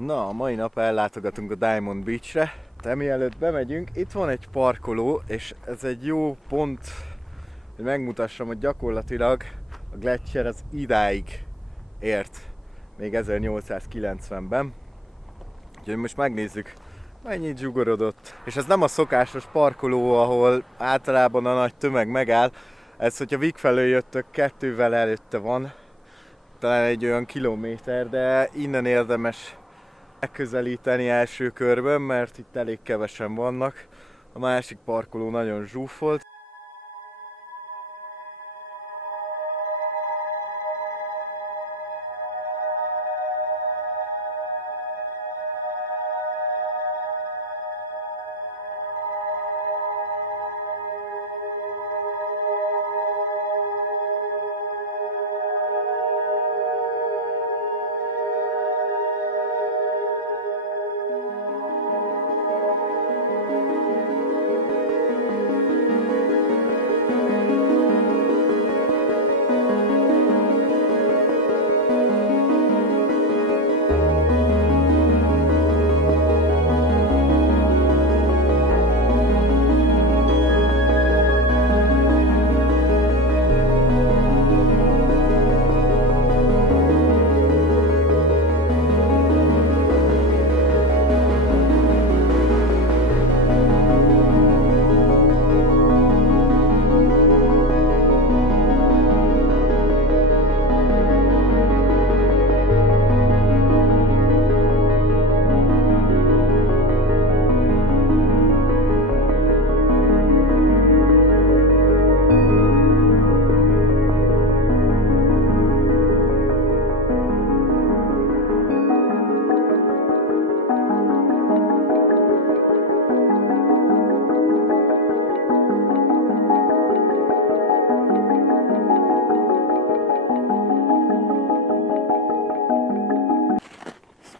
Na, a mai nap ellátogatunk a Diamond Beachre. De mielőtt bemegyünk, itt van egy parkoló, és ez egy jó pont, hogy megmutassam, hogy gyakorlatilag a Gletscher az idáig ért, még 1890-ben. Úgyhogy most megnézzük, mennyit zsugorodott. És ez nem a szokásos parkoló, ahol általában a nagy tömeg megáll. Ez, hogyha Vig felől jöttök, 2-vel előtte van, talán egy olyan kilométer, de innen érdemes megközelíteni első körben, mert itt elég kevesen vannak. A másik parkoló nagyon zsúfolt.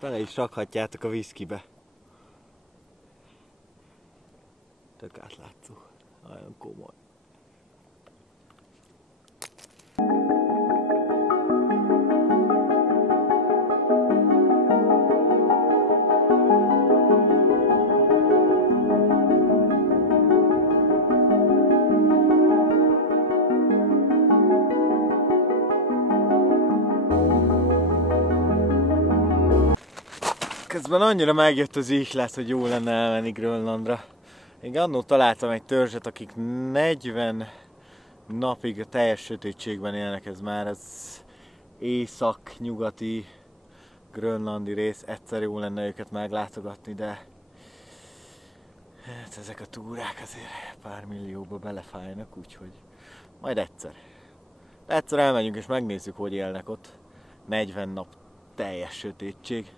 Bele is rakhatjátok a viszkibe. Tök átlátszó. Nagyon komoly. Közben annyira megjött az ihlet, hogy jó lenne elmenni Grönlandra. Én annól találtam egy törzset, akik 40 napig a teljes sötétségben élnek, ez már az észak-nyugati grönlandi rész. Egyszer jó lenne őket meglátogatni, de hát ezek a túrák azért pár millióba belefájnak, úgyhogy majd egyszer. De egyszer elmegyünk és megnézzük, hogy élnek ott. 40 nap teljes sötétség.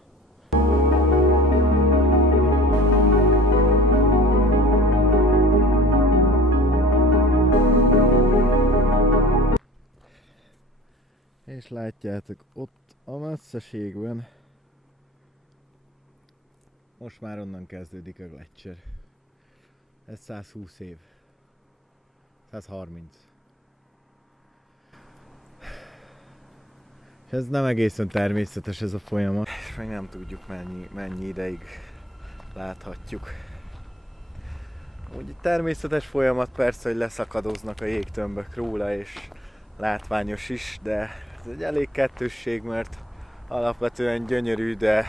És látjátok, ott a messzeségben most már onnan kezdődik a Gletscher. Ez 120 év. 130. És ez nem egészen természetes ez a folyamat. És még nem tudjuk mennyi ideig láthatjuk. Úgy természetes folyamat persze, hogy leszakadoznak a jégtömbök róla, és látványos is, de ez egy elég kettősség, mert alapvetően gyönyörű, de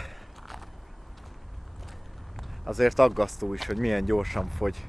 azért aggasztó is, hogy milyen gyorsan fogy.